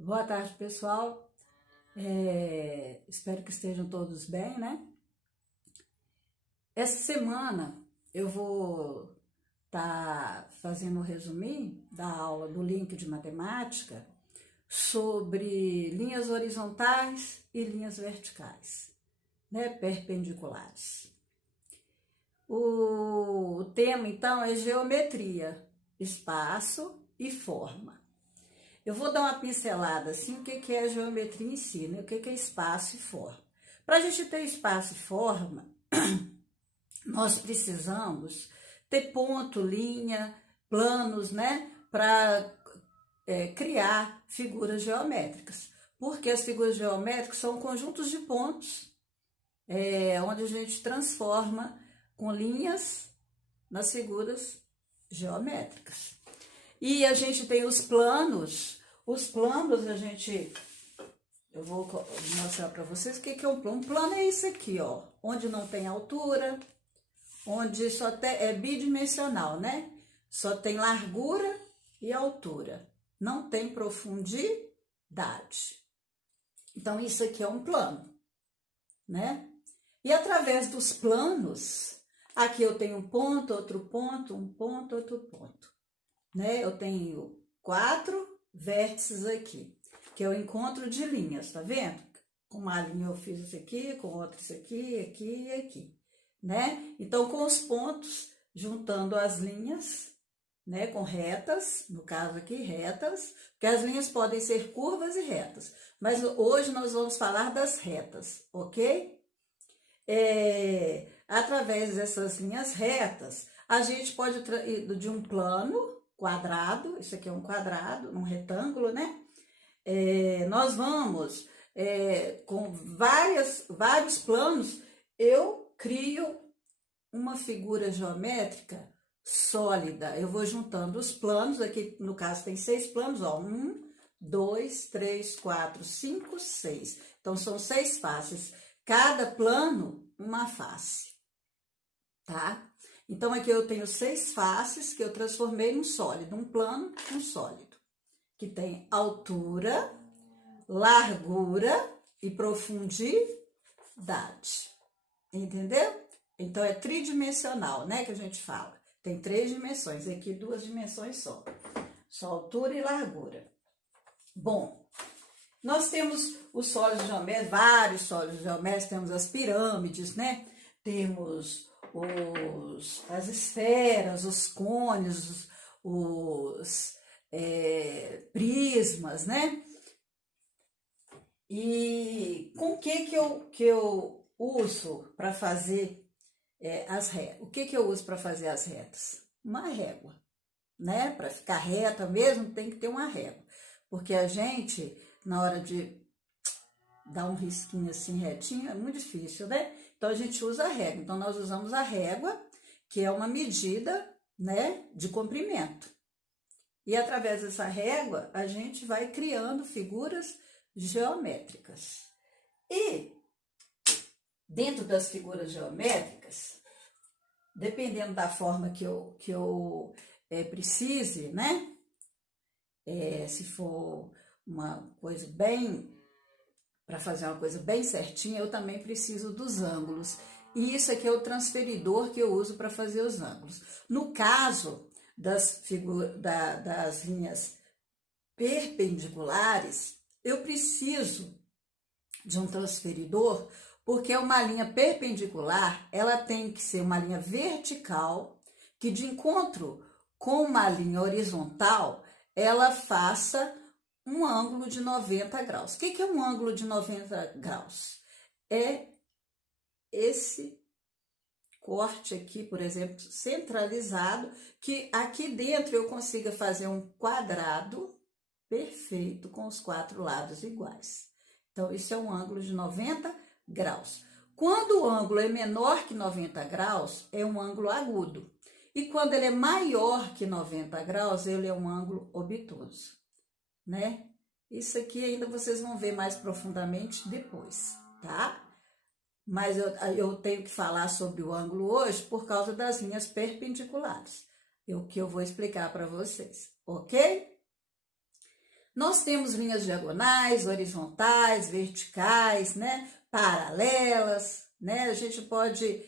Boa tarde, pessoal. Espero que estejam todos bem, né? Essa semana eu vou estar fazendo um resuminho da aula do link de matemática sobre linhas horizontais e linhas verticais, né? Perpendiculares. O tema, então, é geometria, espaço e forma. Eu vou dar uma pincelada assim, o que é a geometria em si, né? O que é espaço e forma. Para a gente ter espaço e forma, nós precisamos ter ponto, linha, planos, né? Para criar figuras geométricas. Porque as figuras geométricas são conjuntos de pontos, onde a gente transforma com linhas nas figuras geométricas. E a gente tem os planos. Os planos eu vou mostrar para vocês o que é um plano. Um plano é isso aqui, ó, onde não tem altura, onde só é bidimensional, né? Só tem largura e altura, não tem profundidade. Então isso aqui é um plano, né? E através dos planos, aqui eu tenho um ponto, outro ponto, um ponto, outro ponto, né? Eu tenho 4 vértices aqui, que é o encontro de linhas, tá vendo? Com uma linha eu fiz isso aqui, com outra isso aqui, aqui e aqui, né? Então, com os pontos, juntando as linhas, né? Com retas, no caso aqui, retas, porque as linhas podem ser curvas e retas, mas hoje nós vamos falar das retas, ok? Através dessas linhas retas, a gente pode ir de um plano quadrado, isso aqui é um quadrado, um retângulo, né? Nós vamos, com vários planos, eu crio uma figura geométrica sólida. Eu vou juntando os planos, aqui no caso tem 6 planos, ó, 1, 2, 3, 4, 5, 6. Então, são 6 faces. Cada plano, uma face, tá? Então, aqui eu tenho 6 faces que eu transformei em um sólido, um plano, um sólido, que tem altura, largura e profundidade, entendeu? Então, é tridimensional, né, que a gente fala. Tem 3 dimensões, aqui 2 dimensões só altura e largura. Bom, nós temos os sólidos geométricos, vários sólidos geométricos, temos as pirâmides, né? Temos as esferas, os cones, os prismas, né? E com o que eu uso para fazer as retas? O que eu uso para fazer as retas? Uma régua, né? Para ficar reta mesmo, tem que ter uma régua. Porque a gente, na hora de dar um risquinho assim retinho, é muito difícil, né? Então, a gente usa a régua. Então, nós usamos a régua, que é uma medida, né, de comprimento. E através dessa régua, a gente vai criando figuras geométricas. E dentro das figuras geométricas, dependendo da forma que eu precise, né? Se for uma coisa para fazer uma coisa bem certinha, eu também preciso dos ângulos. E isso aqui é o transferidor que eu uso para fazer os ângulos. No caso das linhas perpendiculares, eu preciso de um transferidor, porque uma linha perpendicular, ela tem que ser uma linha vertical, que de encontro com uma linha horizontal, ela faça um ângulo de 90 graus. O que é um ângulo de 90 graus? É esse corte aqui, por exemplo, centralizado, que aqui dentro eu consiga fazer um quadrado perfeito com os 4 lados iguais. Então, isso é um ângulo de 90 graus. Quando o ângulo é menor que 90 graus, é um ângulo agudo. E quando ele é maior que 90 graus, ele é um ângulo obtuso, né? Isso aqui ainda vocês vão ver mais profundamente depois, tá? Mas eu tenho que falar sobre o ângulo hoje por causa das linhas perpendiculares, que eu vou explicar para vocês, ok? Nós temos linhas diagonais, horizontais, verticais, né? Paralelas, né? A gente pode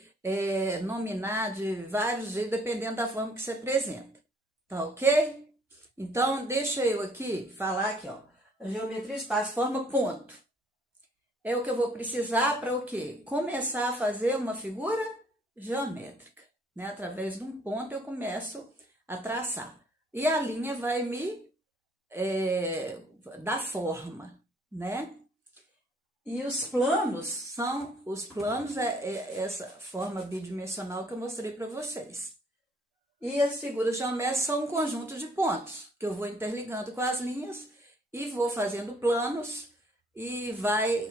nominar de vários jeitos, dependendo da forma que se apresenta, tá ok? Então, deixa eu aqui falar aqui, ó. A geometria espaço forma ponto. É o que eu vou precisar para o quê? Começar a fazer uma figura geométrica, né? Através de um ponto eu começo a traçar. E a linha vai me dar forma, né? E os planos essa forma bidimensional que eu mostrei para vocês. E as figuras geométricas são um conjunto de pontos, que eu vou interligando com as linhas e vou fazendo planos e vai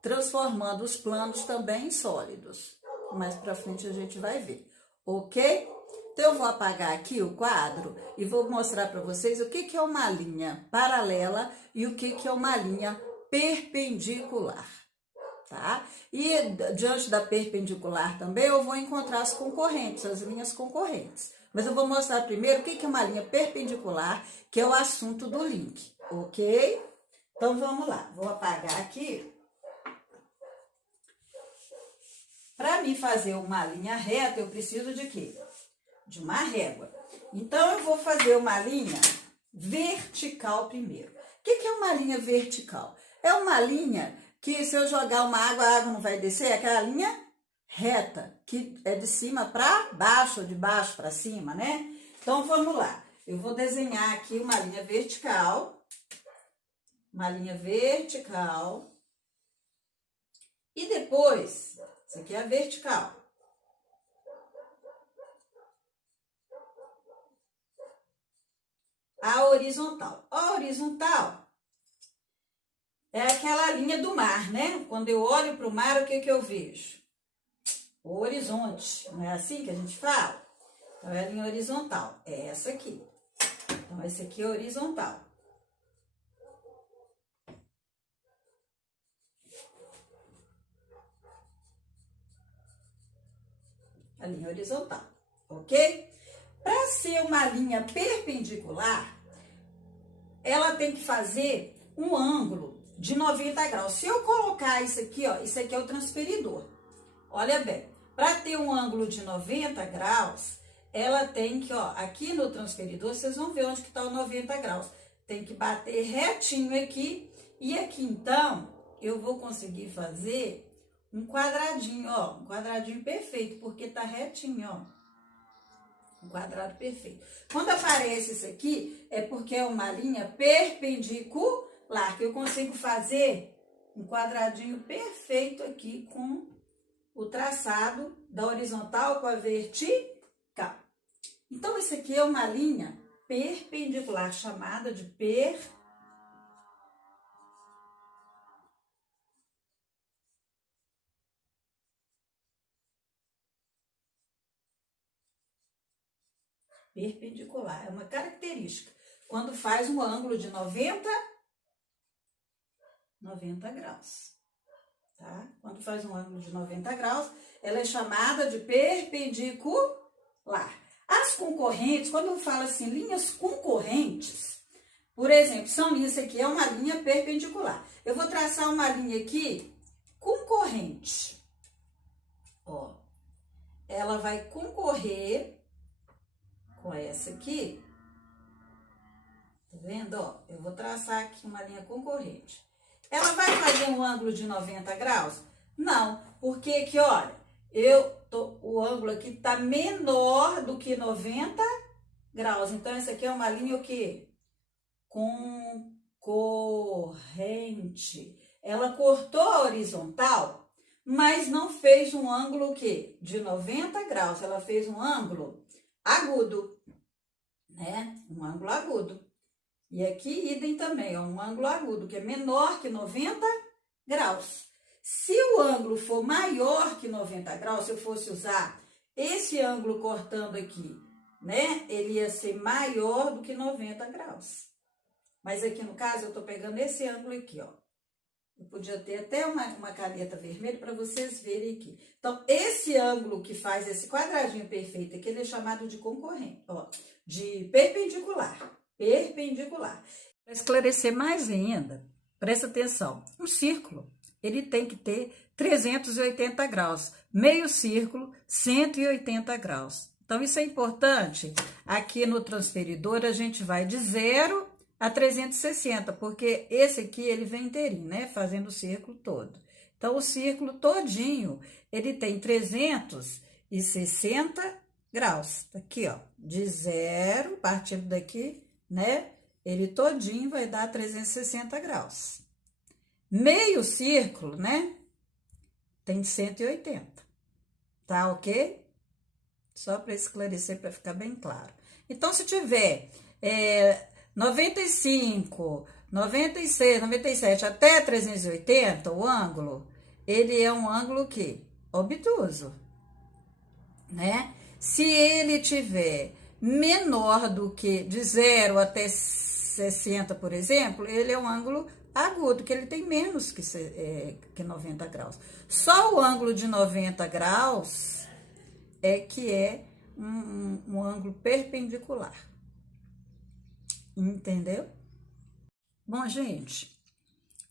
transformando os planos também em sólidos. Mais para frente a gente vai ver, ok? Então eu vou apagar aqui o quadro e vou mostrar para vocês o que é uma linha paralela e o que é uma linha perpendicular, tá? E diante da perpendicular também eu vou encontrar as concorrentes, as linhas concorrentes. Mas eu vou mostrar primeiro o que é uma linha perpendicular, que é o assunto do link, ok? Então vamos lá, vou apagar aqui. Para mim fazer uma linha reta, eu preciso de quê? De uma régua. Então eu vou fazer uma linha vertical primeiro. O que é uma linha vertical? É uma linha que se eu jogar uma água, a água não vai descer, é aquela linha reta, que é de cima para baixo, ou de baixo para cima, né? Então vamos lá. Eu vou desenhar aqui uma linha vertical. Uma linha vertical. E depois, isso aqui é a vertical. A horizontal. A horizontal é aquela linha do mar, né? Quando eu olho para o mar, o que eu vejo? O horizonte. Não é assim que a gente fala? Então, é a linha horizontal. É essa aqui. Então, essa aqui é horizontal. A linha horizontal, ok? Para ser uma linha perpendicular, ela tem que fazer um ângulo de 90 graus. Se eu colocar isso aqui, ó, isso aqui é o transferidor. Olha bem, para ter um ângulo de 90 graus, ela tem que, ó, aqui no transferidor, vocês vão ver onde que tá o 90 graus. Tem que bater retinho aqui, e aqui, então, eu vou conseguir fazer um quadradinho, ó, um quadradinho perfeito, porque tá retinho, ó. Um quadrado perfeito. Quando aparece isso aqui, é porque é uma linha perpendicular, que eu consigo fazer um quadradinho perfeito aqui com o traçado da horizontal com a vertical. Então, isso aqui é uma linha perpendicular, chamada de perpendicular. É uma característica. Quando faz um ângulo de 90 graus. Tá? Quando faz um ângulo de 90 graus, ela é chamada de perpendicular. As concorrentes, quando eu falo assim, linhas concorrentes, por exemplo, são linhas, isso aqui é uma linha perpendicular. Eu vou traçar uma linha aqui concorrente. Ó, ela vai concorrer com essa aqui. Tá vendo? Ó, eu vou traçar aqui uma linha concorrente. Ela vai fazer um ângulo de 90 graus? Não, porque aqui, olha, o ângulo aqui tá menor do que 90 graus. Então, essa aqui é uma linha o quê? Concorrente. Ela cortou a horizontal, mas não fez um ângulo o quê? De 90 graus. Ela fez um ângulo agudo, né? Um ângulo agudo. E aqui, idem também, é um ângulo agudo, que é menor que 90 graus. Se o ângulo for maior que 90 graus, se eu fosse usar esse ângulo cortando aqui, né? Ele ia ser maior do que 90 graus. Mas aqui no caso, eu tô pegando esse ângulo aqui, ó. Eu podia ter até uma caneta vermelha para vocês verem aqui. Então, esse ângulo que faz esse quadradinho perfeito aqui, ele é chamado de concorrente, ó, de perpendicular. Perpendicular. Para esclarecer mais ainda, presta atenção, um círculo, ele tem que ter 380 graus, meio círculo, 180 graus. Então, isso é importante. Aqui no transferidor, a gente vai de 0 a 360, porque esse aqui, ele vem inteirinho, né? Fazendo o círculo todo. Então, o círculo todinho, ele tem 360 graus. Aqui, ó, de 0, partindo daqui, né? Ele todinho vai dar 360 graus. Meio círculo, né? Tem 180. Tá ok? Só para esclarecer, para ficar bem claro. Então, se tiver 95, 96, 97 até 380, o ângulo, ele é um ângulo que obtuso, né? Se ele tiver menor do que de 0 até 60, por exemplo, ele é um ângulo agudo, que ele tem menos que 90 graus. Só o ângulo de 90 graus é que é um ângulo perpendicular. Entendeu? Bom, gente,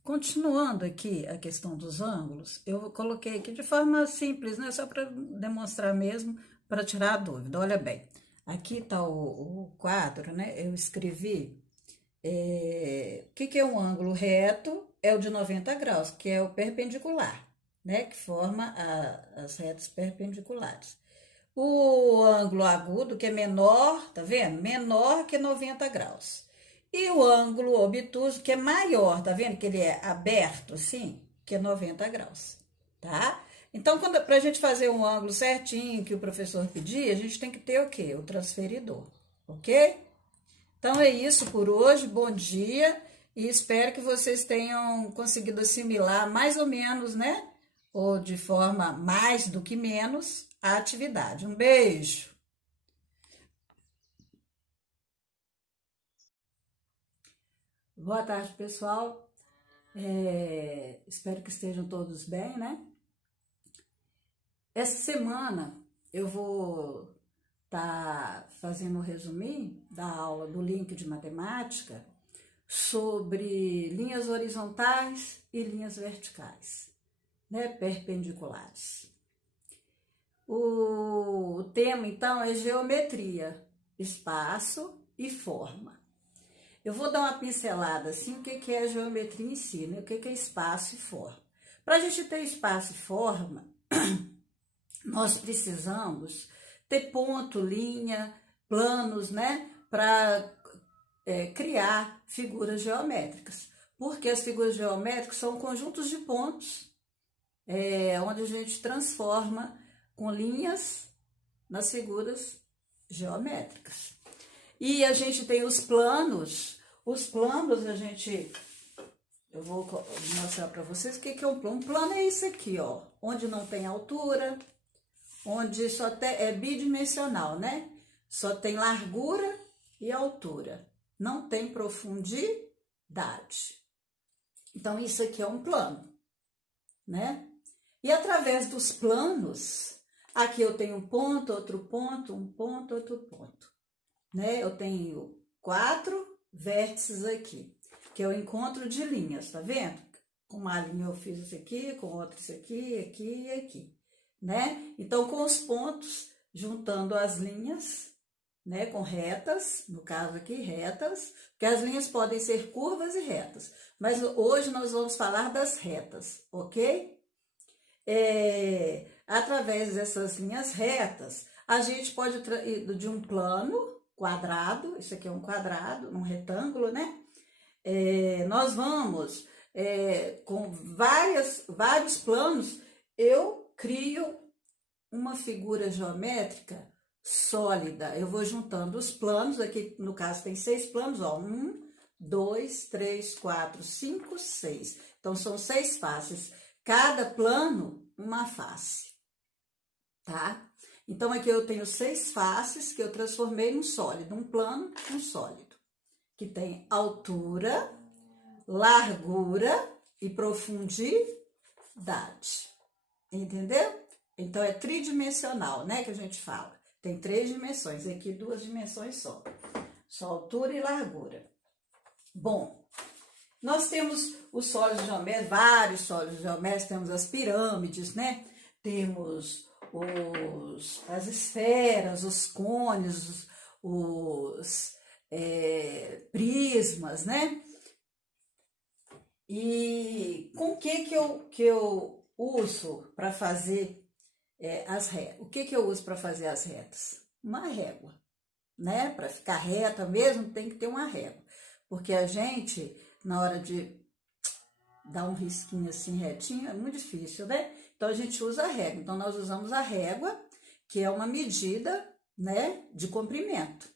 continuando aqui a questão dos ângulos, eu coloquei aqui de forma simples, né? Só para demonstrar mesmo, para tirar a dúvida. Olha bem, aqui está o quadro, né? Eu escrevi o que é um ângulo reto? É o de 90 graus, que é o perpendicular, né? Que forma as retas perpendiculares. O ângulo agudo, que é menor, tá vendo? Menor que 90 graus. E o ângulo obtuso, que é maior, tá vendo? Que ele é aberto, assim, que é 90 graus, tá? Então, pra gente fazer um ângulo certinho que o professor pedir, a gente tem que ter o quê? O transferidor, ok? Então, é isso por hoje. Bom dia e espero que vocês tenham conseguido assimilar mais ou menos, né? Ou de forma mais do que menos, a atividade. Um beijo! Boa tarde, pessoal. Espero que estejam todos bem, né? Essa semana eu vou estar fazendo um resuminho da aula do link de matemática sobre linhas horizontais e linhas verticais, né? Perpendiculares. O tema, então, é geometria, espaço e forma. Eu vou dar uma pincelada, assim, o que é a geometria em si, né? O que é espaço e forma. Para a gente ter espaço e forma, nós precisamos ter ponto, linha, planos, né? Para criar figuras geométricas. Porque as figuras geométricas são conjuntos de pontos, onde a gente transforma com linhas nas figuras geométricas. E a gente tem os planos eu vou mostrar para vocês o que é um plano. Um plano é isso aqui, ó, onde não tem altura, onde só é bidimensional, né? Só tem largura e altura, não tem profundidade. Então, isso aqui é um plano, né? E através dos planos, aqui eu tenho um ponto, outro ponto, um ponto, outro ponto, né? Eu tenho 4 vértices aqui, que é o encontro de linhas, tá vendo? Com uma linha eu fiz isso aqui, com outra isso aqui, aqui e aqui, né? Então, com os pontos, juntando as linhas, né? Com retas, no caso aqui, retas, porque as linhas podem ser curvas e retas, mas hoje nós vamos falar das retas, ok? Através dessas linhas retas, a gente pode ir de um plano quadrado, isso aqui é um quadrado, um retângulo, né? Nós vamos, com vários planos, eu crio uma figura geométrica sólida. Eu vou juntando os planos, aqui no caso tem 6 planos, ó, 1, 2, 3, 4, 5, 6. Então, são 6 faces. Cada plano, uma face, tá? Então, aqui eu tenho 6 faces que eu transformei em um sólido, um plano, um sólido, que tem altura, largura e profundidade, entendeu? Então, é tridimensional, né, que a gente fala. Tem 3 dimensões, aqui 2 dimensões só altura e largura. Bom, nós temos os sólidos geométricos, vários sólidos geométricos, temos as pirâmides, né? Temos as esferas, os cones, os prismas, né? E com o que eu uso para fazer as retas? O que eu uso para fazer as retas? Uma régua, né? Para ficar reta mesmo, tem que ter uma régua. Porque a gente, na hora de dar um risquinho assim retinho, é muito difícil, né? Então, a gente usa a régua. Então, nós usamos a régua, que é uma medida, né, de comprimento.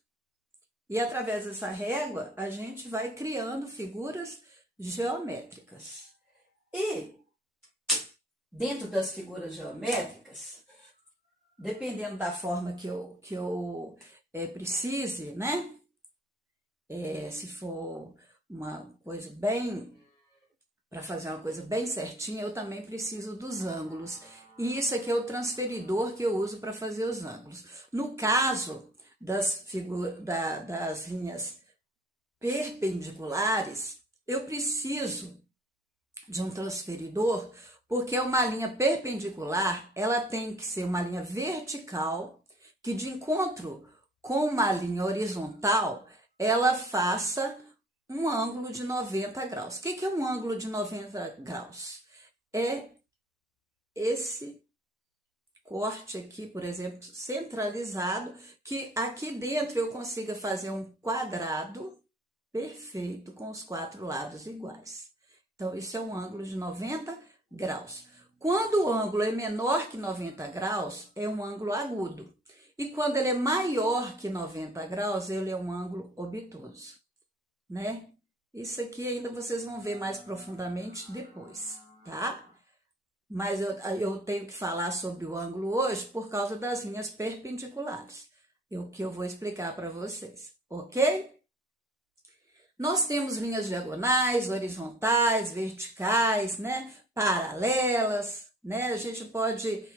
E através dessa régua, a gente vai criando figuras geométricas. E dentro das figuras geométricas, dependendo da forma que eu precise, né? Se for uma coisa bem, para fazer uma coisa bem certinha, eu também preciso dos ângulos. E isso aqui é o transferidor que eu uso para fazer os ângulos. No caso das linhas perpendiculares, eu preciso de um transferidor, porque uma linha perpendicular, ela tem que ser uma linha vertical, que de encontro com uma linha horizontal, ela faça um ângulo de 90 graus. O que é um ângulo de 90 graus? É esse corte aqui, por exemplo, centralizado, que aqui dentro eu consiga fazer um quadrado perfeito com os 4 lados iguais. Então, isso é um ângulo de 90 graus. Quando o ângulo é menor que 90 graus, é um ângulo agudo. E quando ele é maior que 90 graus, ele é um ângulo obtuso, né? Isso aqui ainda vocês vão ver mais profundamente depois, tá? Mas eu tenho que falar sobre o ângulo hoje por causa das linhas perpendiculares, que eu vou explicar para vocês, ok? Nós temos linhas diagonais, horizontais, verticais, né? Paralelas, né? A gente pode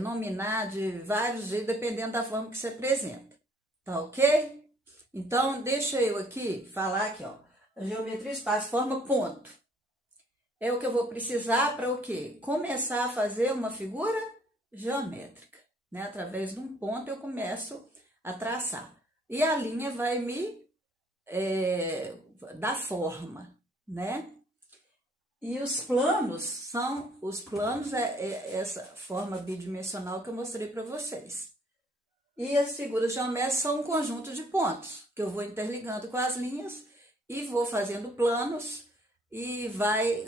nominar de vários jeitos, dependendo da forma que se apresenta, tá ok? Então, deixa eu aqui falar aqui, ó. A geometria espaço forma ponto. É o que eu vou precisar para o quê? Começar a fazer uma figura geométrica, né? Através de um ponto eu começo a traçar. E a linha vai me dar forma, né? E os planos é essa forma bidimensional que eu mostrei para vocês. E as figuras geométricas são um conjunto de pontos que eu vou interligando com as linhas e vou fazendo planos e vai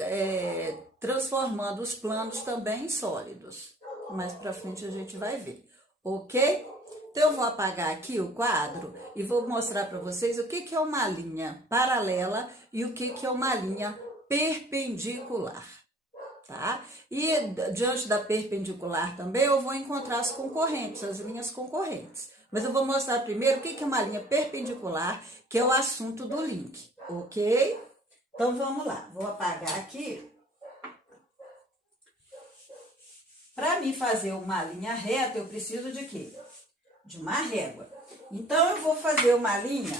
transformando os planos também em sólidos. Mais para frente a gente vai ver, ok? Então eu vou apagar aqui o quadro e vou mostrar para vocês o que é uma linha paralela e o que é uma linha perpendicular, tá? E diante da perpendicular também eu vou encontrar as concorrentes, as linhas concorrentes. Mas eu vou mostrar primeiro o que é uma linha perpendicular, que é o assunto do link, ok? Então vamos lá, vou apagar aqui. Para mim fazer uma linha reta, eu preciso de quê? De uma régua. Então eu vou fazer uma linha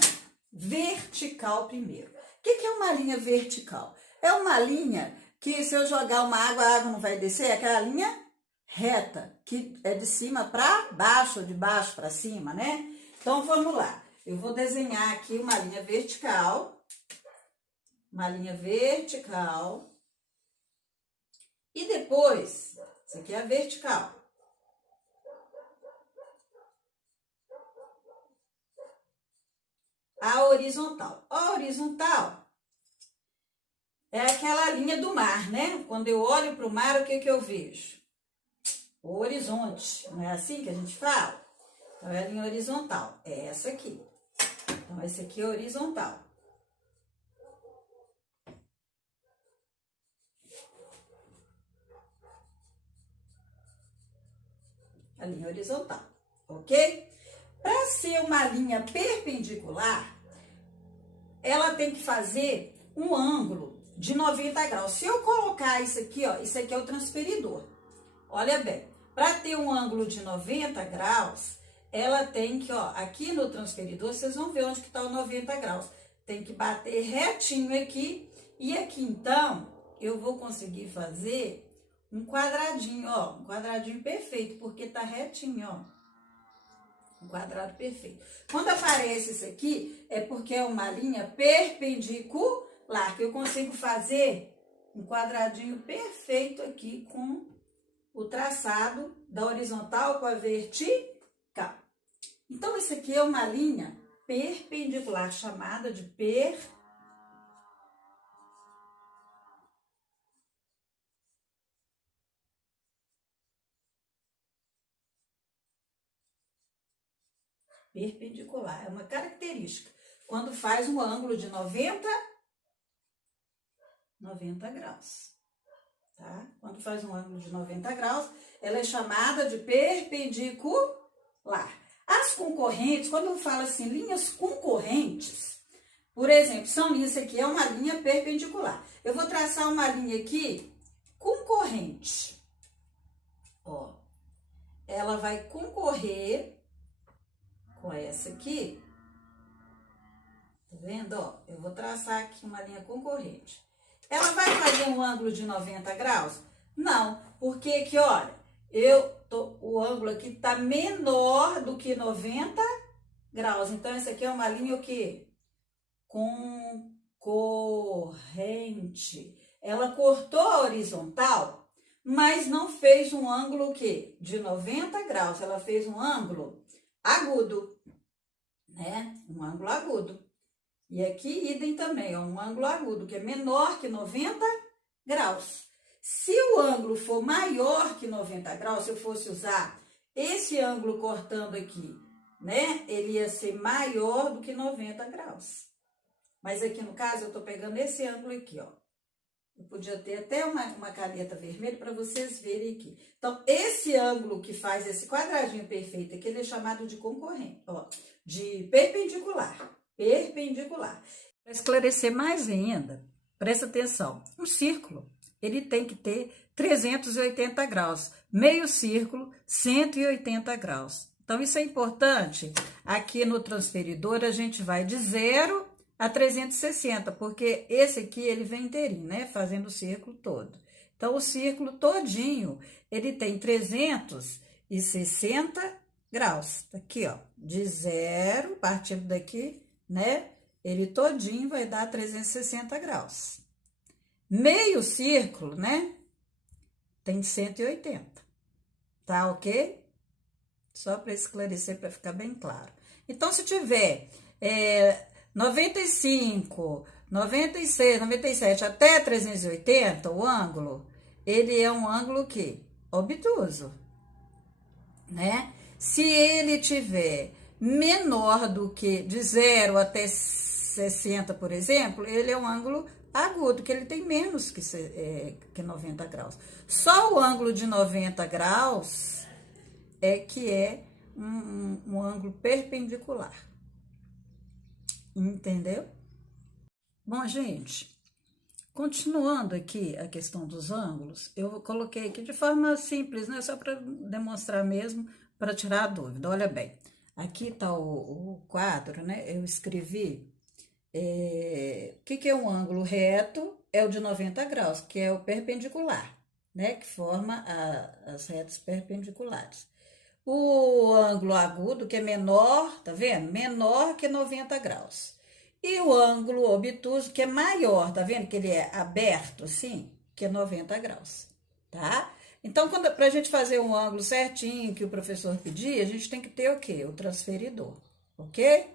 vertical primeiro. O que é uma linha vertical? É uma linha que se eu jogar uma água, a água não vai descer, é aquela linha reta, que é de cima para baixo, ou de baixo para cima, né? Então vamos lá, eu vou desenhar aqui uma linha vertical, e depois, isso aqui é a vertical. A horizontal. A horizontal é aquela linha do mar, né? Quando eu olho para o mar, o que eu vejo? O horizonte, não é assim que a gente fala? Então, é a linha horizontal, é essa aqui. Então, essa aqui é horizontal. A linha horizontal, ok? Para ser uma linha perpendicular, ela tem que fazer um ângulo de 90 graus. Se eu colocar isso aqui, ó, isso aqui é o transferidor. Olha bem, para ter um ângulo de 90 graus, ela tem que, ó, aqui no transferidor, vocês vão ver onde que está o 90 graus. tem que bater retinho aqui. E aqui, então, eu vou conseguir fazer um quadradinho, ó. Um quadradinho perfeito, porque tá retinho, ó. Um quadrado perfeito. Quando aparece isso aqui, é porque é uma linha perpendicular, que eu consigo fazer um quadradinho perfeito aqui com o traçado da horizontal com a vertical. Então, isso aqui é uma linha perpendicular, chamada de perpendicular. É uma característica. Quando faz um ângulo de 90 graus. Tá? Quando faz um ângulo de 90 graus, ela é chamada de perpendicular. As concorrentes, quando eu falo assim, linhas concorrentes, por exemplo, são linhas, aqui é uma linha perpendicular. Eu vou traçar uma linha aqui concorrente. Ó, ela vai concorrer com essa aqui. Tá vendo? Ó, eu vou traçar aqui uma linha concorrente. Ela vai fazer um ângulo de 90 graus? Não, porque aqui, olha, o ângulo aqui tá menor do que 90 graus. Então, essa aqui é uma linha o quê? Concorrente. Ela cortou a horizontal, mas não fez um ângulo o quê? De 90 graus. Ela fez um ângulo agudo, né? Um ângulo agudo. E aqui, idem também, ó, um ângulo agudo, que é menor que 90 graus. Se o ângulo for maior que 90 graus, se eu fosse usar esse ângulo cortando aqui, né? Ele ia ser maior do que 90 graus. Mas aqui no caso, eu tô pegando esse ângulo aqui, ó. Eu podia ter até uma caneta vermelha para vocês verem aqui. Então, esse ângulo que faz esse quadradinho perfeito aqui, ele é chamado de concorrente, ó, de perpendicular. Perpendicular. Para esclarecer mais ainda, presta atenção. Um círculo, ele tem que ter 380 graus. Meio círculo, 180 graus. Então, isso é importante. Aqui no transferidor, a gente vai de 0 a 360, porque esse aqui, ele vem inteirinho, né? Fazendo o círculo todo. Então, o círculo todinho, ele tem 360 graus. Aqui, ó, de 0, partindo daqui, né? Ele todinho vai dar 360 graus. Meio círculo, né? Tem 180. Tá ok? Só para esclarecer, para ficar bem claro. Então, se tiver 95, 96, 97 até 380, o ângulo, ele é um ângulo que obtuso, né? Se ele tiver menor do que de 0 até 60, por exemplo, ele é um ângulo agudo, que ele tem menos que 90 graus. Só o ângulo de 90 graus é que é um ângulo perpendicular. Entendeu? Bom, gente, continuando aqui a questão dos ângulos, eu coloquei aqui de forma simples, né? Só para demonstrar mesmo, para tirar a dúvida. Olha bem, aqui está o quadro, né? Eu escrevi o que é um ângulo reto? É o de 90 graus, que é o perpendicular, né? Que forma as retas perpendiculares. O ângulo agudo, que é menor, tá vendo? Menor que 90 graus. E o ângulo obtuso, que é maior, tá vendo? Que ele é aberto, assim, que é 90 graus, tá? Então, pra gente fazer um ângulo certinho que o professor pedir, a gente tem que ter o quê? O transferidor, ok?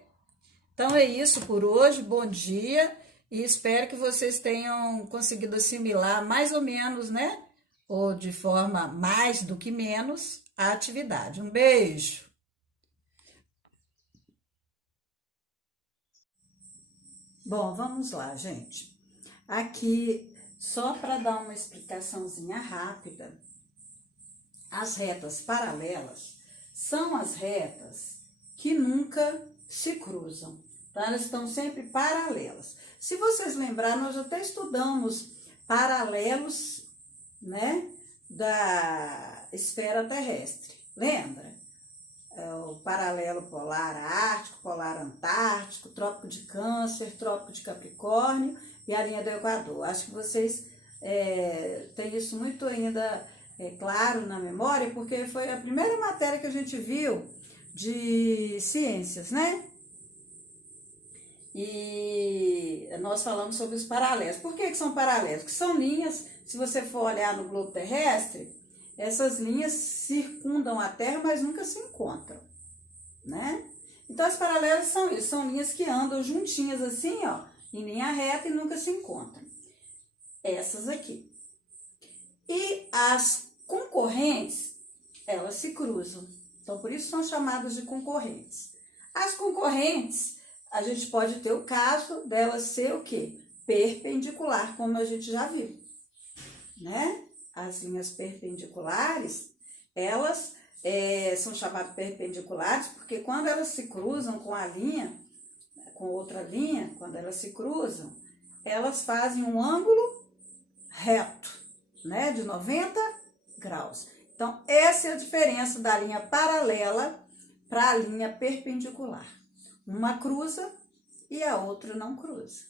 Então, é isso por hoje. Bom dia e espero que vocês tenham conseguido assimilar mais ou menos, né? Ou de forma mais do que menos, a atividade. Um beijo! Bom, vamos lá, gente. Aqui, só para dar uma explicaçãozinha rápida, as retas paralelas são as retas que nunca se cruzam, tá? Elas estão sempre paralelas. Se vocês lembrarem, nós até estudamos paralelos, né, da esfera terrestre. Lembra? o paralelo polar ártico, polar antártico, trópico de Câncer, trópico de Capricórnio e a linha do Equador. Acho que vocês têm isso muito ainda claro na memória, porque foi a primeira matéria que a gente viu de ciências, né? E nós falamos sobre os paralelos. Por que são paralelos? Porque são linhas, se você for olhar no globo terrestre, essas linhas circundam a Terra, mas nunca se encontram, né? Então, as paralelas são isso, são linhas que andam juntinhas assim, ó, em linha reta e nunca se encontram. Essas aqui. E as concorrentes, elas se cruzam. Então, por isso são chamadas de concorrentes. As concorrentes, a gente pode ter o caso delas ser o quê? Perpendicular, como a gente já viu, né? As linhas perpendiculares, elas são chamadas perpendiculares porque quando elas se cruzam com a linha, com outra linha, quando elas se cruzam, elas fazem um ângulo reto, né? De 90 graus. Então, essa é a diferença da linha paralela para a linha perpendicular. Uma cruza e a outra não cruza.